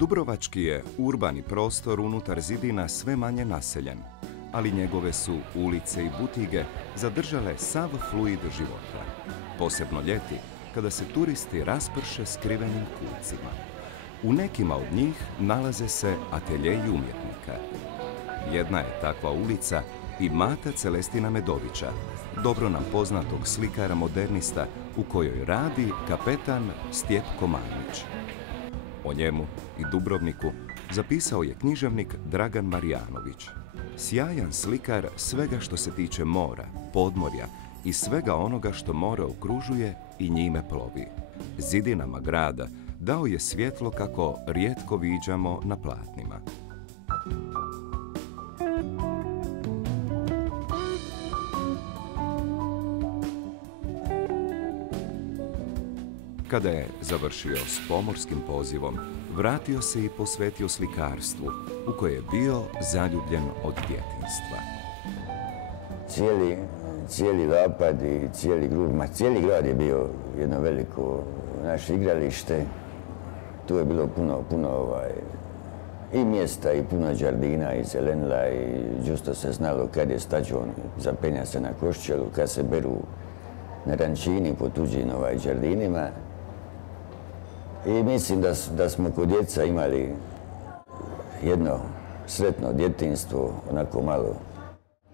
Dubrovački je urbani prostor unutar zidina sve manje naseljen, ali njegove su ulice i butige zadržale sav fluid života. Posebno ljeti, kada se turisti rasprše skrivenim kutcima. U nekima od njih nalaze se ateljeji umjetnika. Jedna je takva ulica i Mata Celestina Medovića, dobro nam poznatog slikara modernista u kojoj radi kapetan Stjepko Manjić. O njemu i Dubrovniku zapisao je književnik Dragan Marijanović. Sjajan slikar svega što se tiče mora, podmorja i svega onoga što more okružuje i njime plovi. Zidinama grada dao je svjetlo kako rijetko viđamo na platnima. Kada je završio s pomorskim pozivom, vratio se i posvetio slikarstvu, u koje je bio zaljubljen od djetinjstva. Cijeli Lapad i cijeli grad je bio jedno veliko naše igralište. Tu je bilo puno i mjesta i puno đardina i zelenila i justo se znalo kad je stađon zapenja se na Koščelu, kad se beru na rančini po tuđim đardinima. I mislim da smo kod djeca imali jedno sretno djetinjstvo, onako malo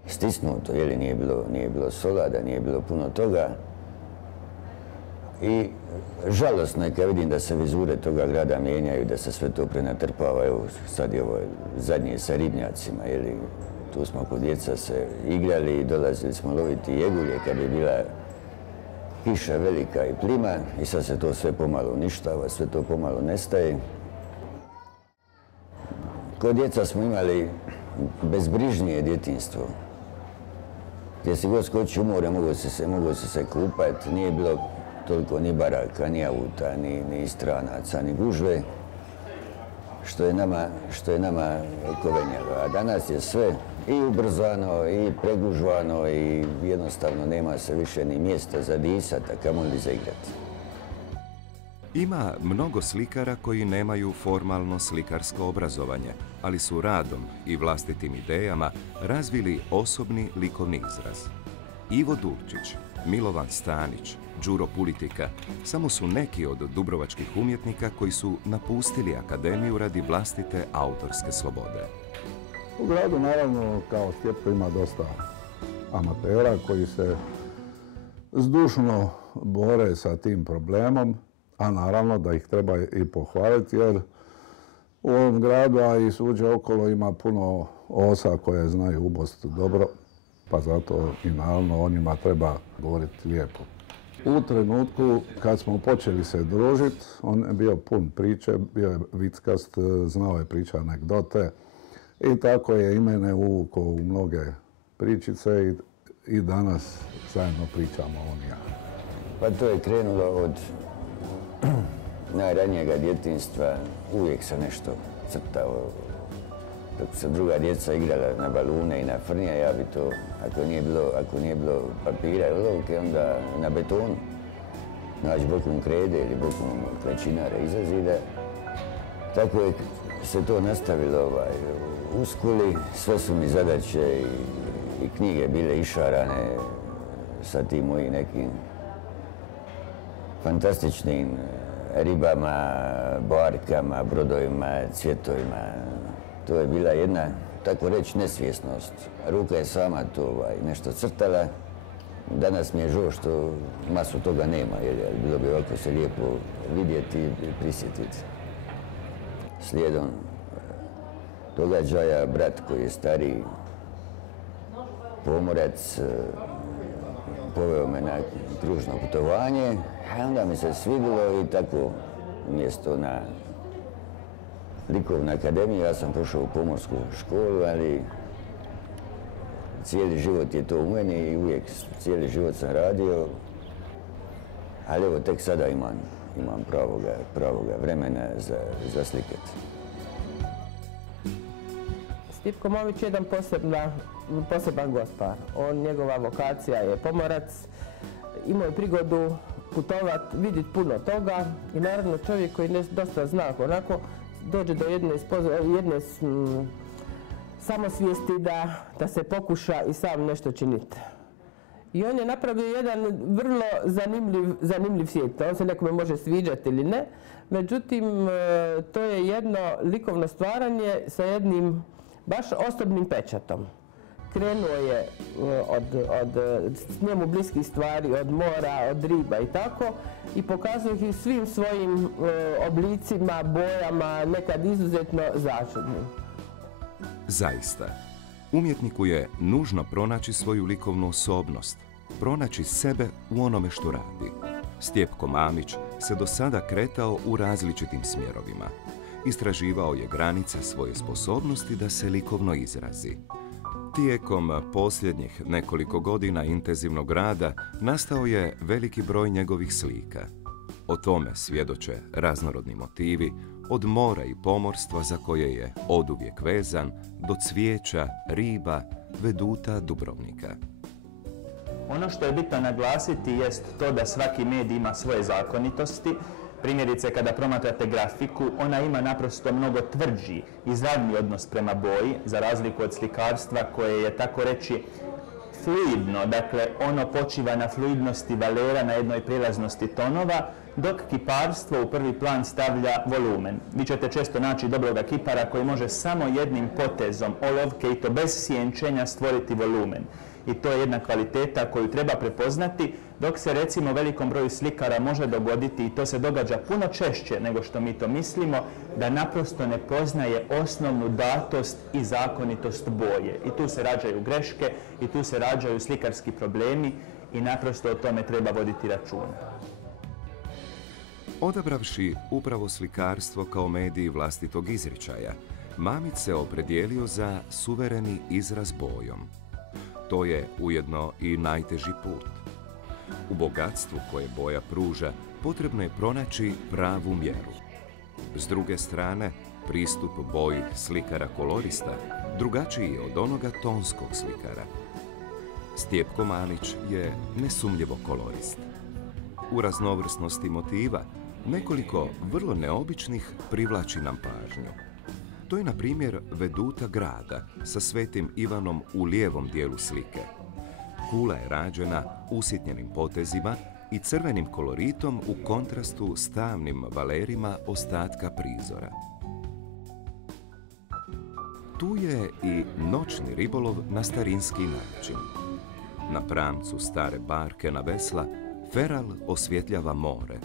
stisnuto, jer nije bilo solada, nije bilo puno toga. I žalosno je kad vidim da se vizure toga grada mijenjaju, da se sve to prenatrpava. Evo sad je ovo zadnje sa ribnjacima, jer tu smo kod djeca se igrali i dolazili smo loviti jegulje kad je bila kiša velika i plima i sad se to sve pomalo uništava, sve to pomalo nestaje. Kod djeca smo imali bezbrižnije djetinjstvo. Gdje si god skoči u more, mogu si se kupati, nije bilo toliko ni baraka, ni auta, ni stranaca, ni gužve, što je nama kovenjalo. A danas je sve i ubrzano, i pregužvano, i jednostavno nema se više ni mjesta za disat, a kamoli za igrat. Ima mnogo slikara koji nemaju formalno slikarsko obrazovanje, ali su radom i vlastitim idejama razvili osobni likovni izraz. Ivo Dulčić, Milovan Stanić, Đuro Pulitika samo su neki od dubrovačkih umjetnika koji su napustili akademiju radi vlastite autorske slobode. U gradu naravno kao Stjepko ima dosta amatera koji se zdušno bore sa tim problemom, a naravno da ih treba i pohvaliti jer u ovom gradu, a i svuđe okolo ima puno osa koje znaju ubost dobro, pa zato i naravno o njima treba govoriti lijepo. U trenutku kad smo počeli se družiti, on je bio pun priče, bio je vickast, znao je pričati anegdote i tako je i mene uvukao u mnoge pričice i danas zajedno pričamo on i ja. Pa to je krenulo od najranijega djetinjstva, uvijek se nešto crtao. Dok su druga djeca igrala na balune i na frnje, ja bi to, ako nije bilo papira i olovke, onda na betonu. Naći bokom krede ili bokom klećinara iza zida. Tako je se to nastavilo u skuli. Sve su mi zadaće i knjige bile išarane sa tim mojim nekim fantastičnim ribama, barkama, brodovima, cvjetovima. To je bila jedna, tako reći, nesvjesnost. Ruka je sama to nešto crtala. Danas mi je žao što masu toga nema, jer bilo bi ovako se lijepo vidjeti i prisjetiti. Slijedom događaja, brat koji je stariji pomorac, poveo me na kružno putovanje, a onda mi se svidilo i tako umjesto na likovnu akademiju, ja sam pošao u pomorsku školu, ali cijeli život je to u meni i uvijek cijeli život sam radio, ali evo tek sada imam pravoga vremena za slikati. Stjepko Mamić je jedan poseban gospar. Njegova vokacija je pomorac, imao je prigodu putovati, vidjeti puno toga i naravno čovjek koji dosta zna onako, dođe do jedne samosvijesti da se pokuša i sam nešto činiti. I on je napravio jedan vrlo zanimljiv svijet. On se nekome može sviđati ili ne. Međutim, to je jedno likovno stvaranje sa jednim baš osobnim pečatom. Krenuo je od njemu bliskih stvari, od mora, od riba i tako, i pokazuje ih svim svojim oblicima, bojama, nekad izuzetno začudnim. Zaista, umjetniku je nužno pronaći svoju likovnu osobnost, pronaći sebe u onome što radi. Stjepko Mamić se do sada kretao u različitim smjerovima. Istraživao je granice svoje sposobnosti da se likovno izrazi. Tijekom posljednjih nekoliko godina intenzivnog rada nastao je veliki broj njegovih slika. O tome svjedoče raznorodni motivi, od mora i pomorstva za koje je oduvijek vezan, do cvijeća, riba, veduta Dubrovnika. Ono što je bitno naglasiti jest to da svaki medij ima svoje zakonitosti. Primjerice, kada promatrate grafiku, ona ima naprosto mnogo tvrđi, izravni odnos prema boji, za razliku od slikarstva koje je, tako reći, fluidno. Dakle, ono počiva na fluidnosti valera, na jednoj prilaznosti tonova, dok kiparstvo u prvi plan stavlja volumen. Vi ćete često naći dobroga kipara koji može samo jednim potezom olovke, i to bez sjenčenja, stvoriti volumen. I to je jedna kvaliteta koju treba prepoznati, dok se recimo velikom broju slikara može dogoditi, i to se događa puno češće nego što mi to mislimo, da naprosto ne poznaje osnovnu datost i zakonitost boje. I tu se rađaju greške, i tu se rađaju slikarski problemi, i naprosto o tome treba voditi računa. Odabravši upravo slikarstvo kao medij vlastitog izričaja, Mamić se opredijelio za suvereni izraz bojom. To je ujedno i najteži put. U bogatstvu koje boja pruža potrebno je pronaći pravu mjeru. S druge strane, pristup boji slikara kolorista drugačiji je od onoga tonskog slikara. Stjepko Mamić je nesumnjivo kolorist. U raznovrsnosti motiva nekoliko vrlo neobičnih privlači nam pažnju. To je, na primjer, veduta grada sa Svetim Ivanom u lijevom dijelu slike. Kula je rađena usitnjenim potezima i crvenim koloritom u kontrastu s tamnim valerima ostatka prizora. Tu je i noćni ribolov na starinski način. Na pramcu stare barke na vesla feral osvjetljava more.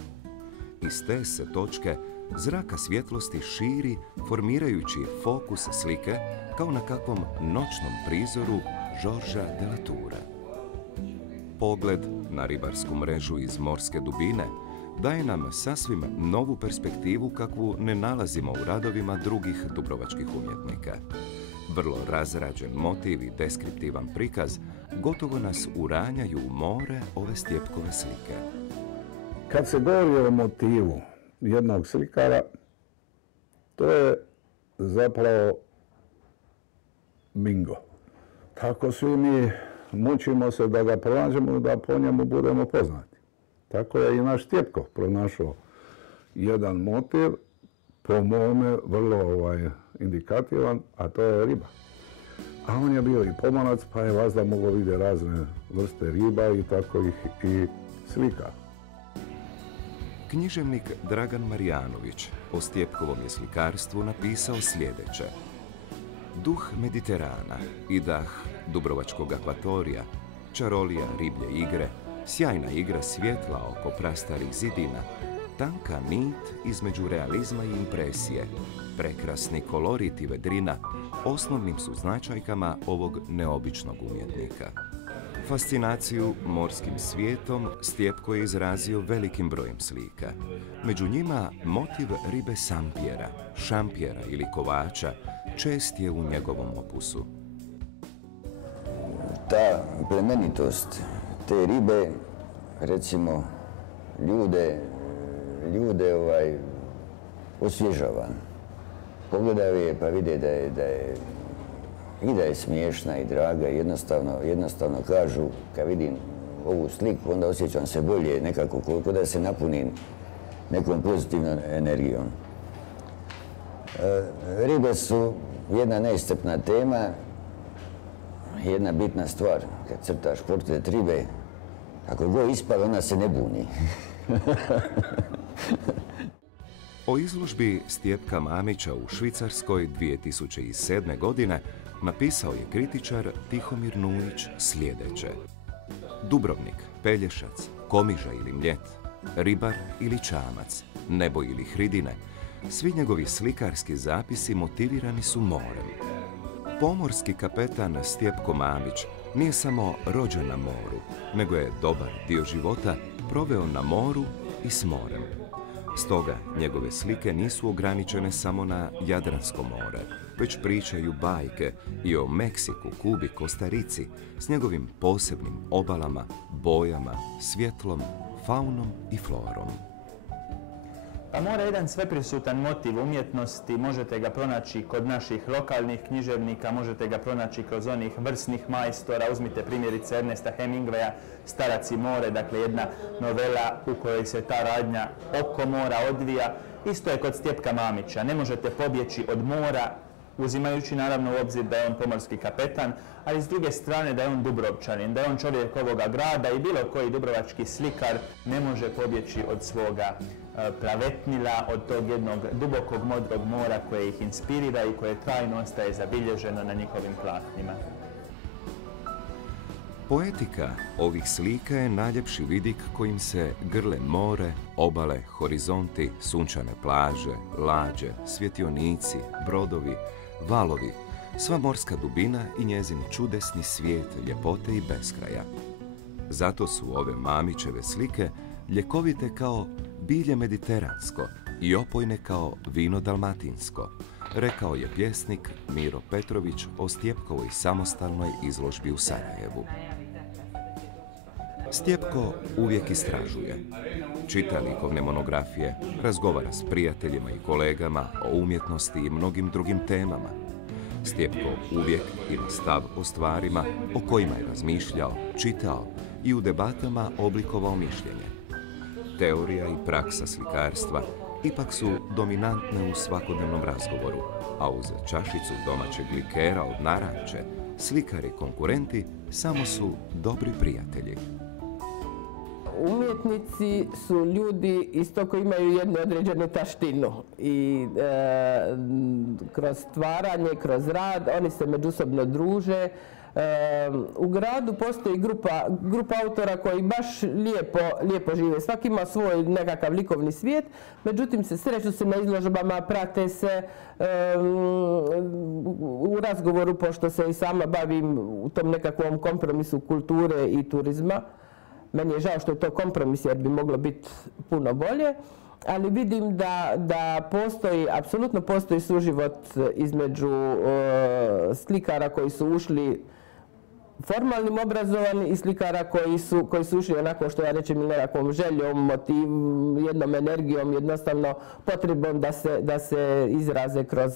Iz te se točke zraka svjetlosti širi, formirajući fokus slike kao na kakvom noćnom prizoru Georgesa de la Toura. Pogled na ribarsku mrežu iz morske dubine daje nam sasvim novu perspektivu kakvu ne nalazimo u radovima drugih dubrovačkih umjetnika. Vrlo razrađen motiv i deskriptivan prikaz gotovo nas uranjaju u more ove Stjepkove slike. Kad se govori o motivu jednog slikara, to je zapravo bingo. Tako svi mi mučimo se da ga pronađemo, da po njemu budemo poznati. Tako je i naš Stjepko pronašao jedan motiv, po mome vrlo indikativan, a to je riba. A on je bio i pomorac, pa je vazda mogao vidjeti razne vrste riba i tako ih i slika. Književnik Dragan Marijanović o Stjepkovom je slikarstvu napisao sljedeće. Duh Mediterana i dah Dubrovačkog akvatorija, čarolija riblje igre, sjajna igra svjetla oko prastarih zidina, tanka nit između realizma i impresije, prekrasni kolorit i vedrina osnovnim su značajkama ovog neobičnog umjetnika. Fascinaciju morskim svijetom Stjepko je izrazio velikim brojem slika. Među njima motiv ribe sampjera, šampjera ili kovača čest je u njegovom opusu. Ta plemenitost te ribe, recimo, ljude osvježava. Pogledaju je pa vide da je smiješna i draga i jednostavno kažu, kad vidim ovu sliku, onda osjećam se bolje, nekako koliko da se napunim nekom pozitivnom energijom. Ribe su jedna neiscrpna tema, jedna bitna stvar. Kad crtaš portret ribe, ako god ispala, ona se ne buni. O izložbi Stjepka Mamića u Švicarskoj 2007. godine napisao je kritičar Tihomir Nulić sljedeće. Dubrovnik, Pelješac, Komiža ili Mljet, Ribar ili Čamac, Nebo ili Hridine, svi njegovi slikarski zapisi motivirani su morem. Pomorski kapetan Stjepko Mamić nije samo rođen na moru, nego je dobar dio života proveo na moru i s morem. Stoga njegove slike nisu ograničene samo na Jadransko more, već pričaju bajke i o Meksiku, Kubi, Kostarici s njegovim posebnim obalama, bojama, svjetlom, faunom i florom. Pa more je jedan sveprisutan motiv umjetnosti, možete ga pronaći kod naših lokalnih književnika, možete ga pronaći kroz onih vrsnih majstora. Uzmite primjerice Ernesta Hemingwaya, Starac i more, dakle jedna novela u kojoj se ta radnja oko mora odvija. Isto je kod Stjepka Mamića, ne možete pobjeći od mora, uzimajući naravno u obzir da je on pomorski kapetan, ali s druge strane da je on Dubrovčanin, da je on čovjek ovoga grada i bilo koji dubrovački slikar ne može pobjeći od svoga pravetnila, od tog jednog dubokog modrog mora koje ih inspirira i koje trajno ostaje zabilježeno na njihovim platnima. Poetika ovih slika je najljepši vidik kojim se grle more, obale, horizonti, sunčane plaže, lađe, svjetionici, brodovi, valovi, sva morska dubina i njezin čudesni svijet ljepote i beskraja. Zato su ove Mamićeve slike ljekovite kao bilje mediteransko i opojne kao vino dalmatinsko, rekao je pjesnik Miro Petrović o Stjepkovoj samostalnoj izložbi u Sarajevu. Stjepko uvijek istražuje. Čita likovne monografije, razgovara s prijateljima i kolegama o umjetnosti i mnogim drugim temama. Stjepko uvijek ima stav o stvarima o kojima je razmišljao, čitao i u debatama oblikovao mišljenje. Teorija i praksa slikarstva ipak su dominantne u svakodnevnom razgovoru, a uz čašicu domaćeg likera od naranče, slikari i konkurenti samo su dobri prijatelji. Umjetnici su ljudi isto koji imaju jednu određenu taštinu i kroz stvaranje, kroz rad, oni se međusobno druže. U gradu postoji grupa autora koji baš lijepo žive. Svaki ima svoj nekakav likovni svijet, međutim sreću se na izložbama, prate se u razgovoru, pošto se i sama bavim u tom nekakvom kompromisu kulture i turizma. Meni je žao što je to kompromis jer bi moglo biti puno bolje, ali vidim da postoji, apsolutno postoji suživot između slikara koji su ušli formalnim obrazovanim i slikara koji su ušli onako što ja rečem nekakvom željom, motivom, jednom energijom, jednostavno potrebom da se izraze kroz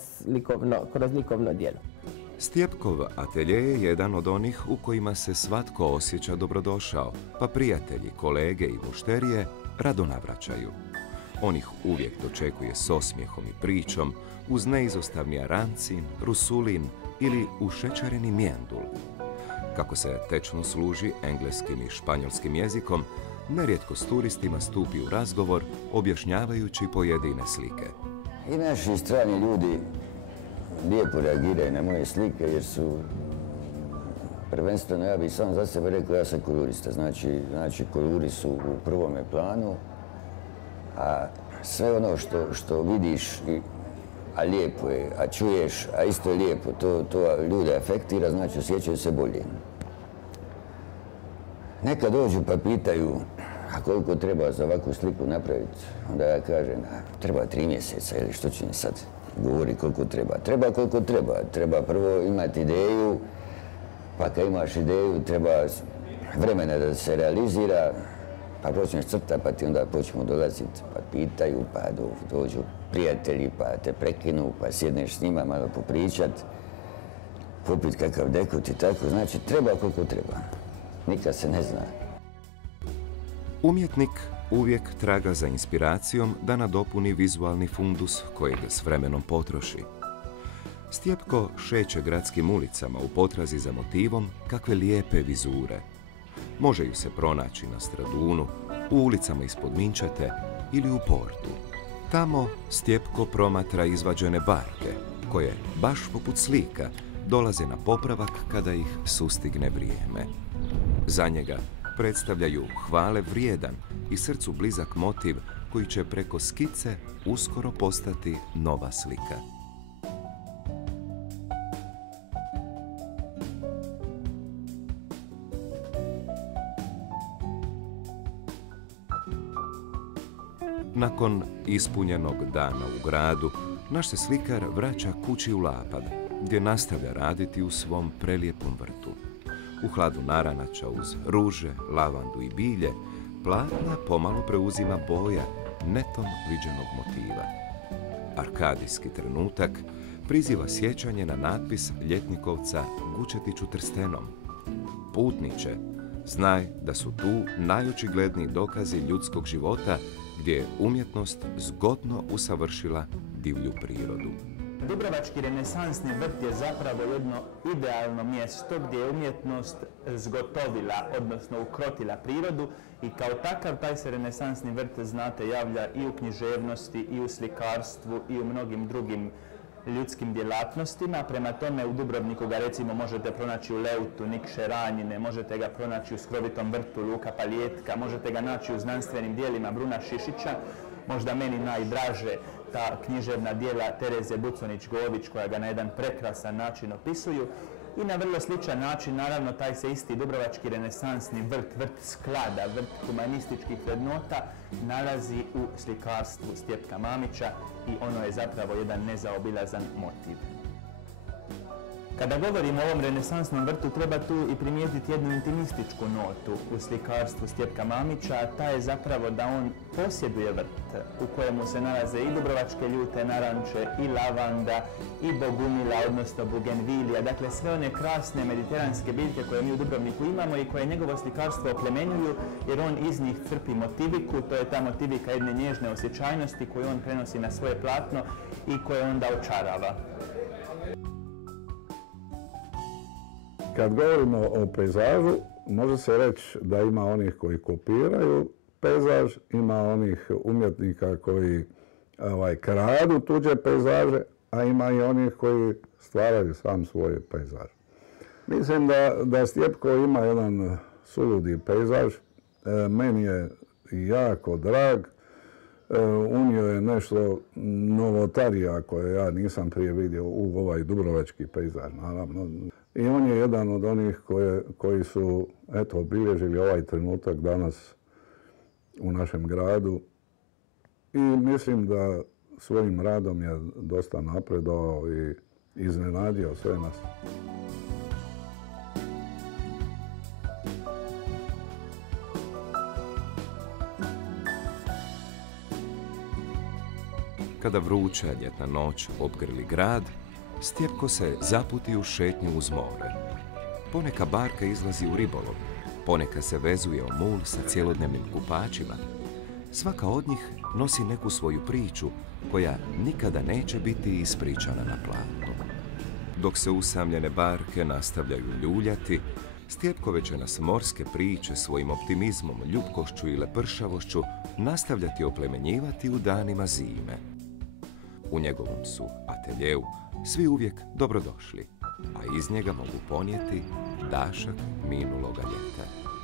likovno djelo. Stjepkov atelje je jedan od onih u kojima se svatko osjeća dobrodošao, pa prijatelji, kolege i mušterije rado navraćaju. On ih uvijek dočekuje s osmijehom i pričom, uz neizostavni arancin, rusulin ili ušećareni mjendul. Kako se tečno služi engleskim i španjolskim jezikom, nerijetko s turistima stupi u razgovor objašnjavajući pojedine slike. I naši strani ljudi lijepo reagiraju na moje slike jer su, prvenstveno ja bih sam za sebe rekao, ja sam kolorista, znači kolori su u prvome planu, a sve ono što vidiš, a lijepo je, a čuješ, a isto je lijepo, to ljude afektira, znači osjećaju se bolje. Neka dođu pa pitaju, a koliko treba za ovakvu sliku napraviti, onda ja kažem, treba 3 mjeseca ili što će mi sad govori koliko treba. Treba koliko treba. Treba prvo imati ideju, pa kad imaš ideju treba vremena da se realizira, pa počneš crtati, pa ti onda počnu dolaziti, pa pitaju, pa dođu prijatelji, pa te prekinu, pa sjedneš s njima malo popričat, popit kakav dekut i tako. Znači, treba koliko treba. Nikad se ne zna. Umjetnik uvijek traga za inspiracijom da nadopuni vizualni fundus kojeg s vremenom potroši. Stjepko šeće gradskim ulicama u potrazi za motivom kakve lijepe vizure. Može ju se pronaći na Stradunu, u ulicama ispod Minčete ili u portu. Tamo Stjepko promatra izvađene barke, koje, baš poput slika, dolaze na popravak kada ih sustigne vrijeme. Za njega predstavljaju hvale vrijedan i srcu blizak motiv koji će preko skice uskoro postati nova slika. Nakon ispunjenog dana u gradu, naš se slikar vraća kući u Lapad, gdje nastavlja raditi u svom prelijepom vrtu. U hladu naranača uz ruže, lavandu i bilje, platna pomalo preuzima boja netom viđenog motiva. Arkadijski trenutak priziva sjećanje na natpis ljetnikovca Gučetiću Trstenom. Putniče, znaj da su tu najočigledniji dokazi ljudskog života gdje je umjetnost zgodno usavršila divlju prirodu. Dubrovački renesansni vrt je zapravo jedno idealno mjesto gdje je umjetnost zgotovila, odnosno ukrotila prirodu i kao takav taj se renesansni vrt, znate, javlja i u književnosti, i u slikarstvu, i u mnogim drugim ljudskim djelatnostima. Prema tome u Dubrovniku ga recimo možete pronaći u Leutu Nikše Ranjine, možete ga pronaći u skrovitom vrtu Luka Paljetka, možete ga naći u znanstvenim dijelima Bruna Šišića, možda meni najdraže ta književna dijela Tereze Buconić-Gović koja ga na jedan prekrasan način opisuju. I na vrlo sličan način, naravno, taj se isti dubrovački renesansni vrt sklada, vrt humanističkih vrednota, nalazi u slikarstvu Stjepka Mamića i ono je zapravo jedan nezaobilazan motiv. Kada govorimo o ovom renesansnom vrtu, treba tu i primijetiti jednu intimističku notu u slikarstvu Stjepka Mamića, a ta je zapravo da on posjeduje vrt u kojemu se nalaze i dubrovačke ljute naranče, i lavanda, i bogumila, odnosno bugenvilija, dakle sve one krasne mediteranske biljke koje mi u Dubrovniku imamo i koje njegovo slikarstvo oplemenjuju, jer on iz njih crpi motiviku, to je ta motivika jedne nježne osjećajnosti koju on prenosi na svoje platno i koje onda očarava. Kad govorimo o pejzažu, može se reći da ima onih koji kopiraju pejzaž, ima onih umjetnika koji kradu tuđe pejzaže, a ima i onih koji stvaraju sam svoj pejzaž. Mislim da Stjepko ima jedan suludi pejzaž, meni je jako drag, unio je nešto novotarija koje ja nisam prije vidio u ovaj dubrovački pejzaž, naravno. I on je jedan od onih koji su obilježili ovaj trenutak danas u našem gradu i mislim da svojim radom je dosta napredovao i iznenadio sve nas. Kada vruća ljetna noć obgrli grad, Stjepko se zaputi u šetnju uz more. Poneka barka izlazi u ribolov, poneka se vezuje o mul sa cjelodnevnim kupačima. Svaka od njih nosi neku svoju priču koja nikada neće biti ispričana na platnu. Dok se usamljene barke nastavljaju ljuljati, Stjepkove će nas morske priče svojim optimizmom, ljubkošću i lepršavošću nastavljati oplemenjivati u danima zime. U njegovom su ateljeu svi uvijek dobrodošli, a iz njega mogu ponijeti dašak minuloga ljeta.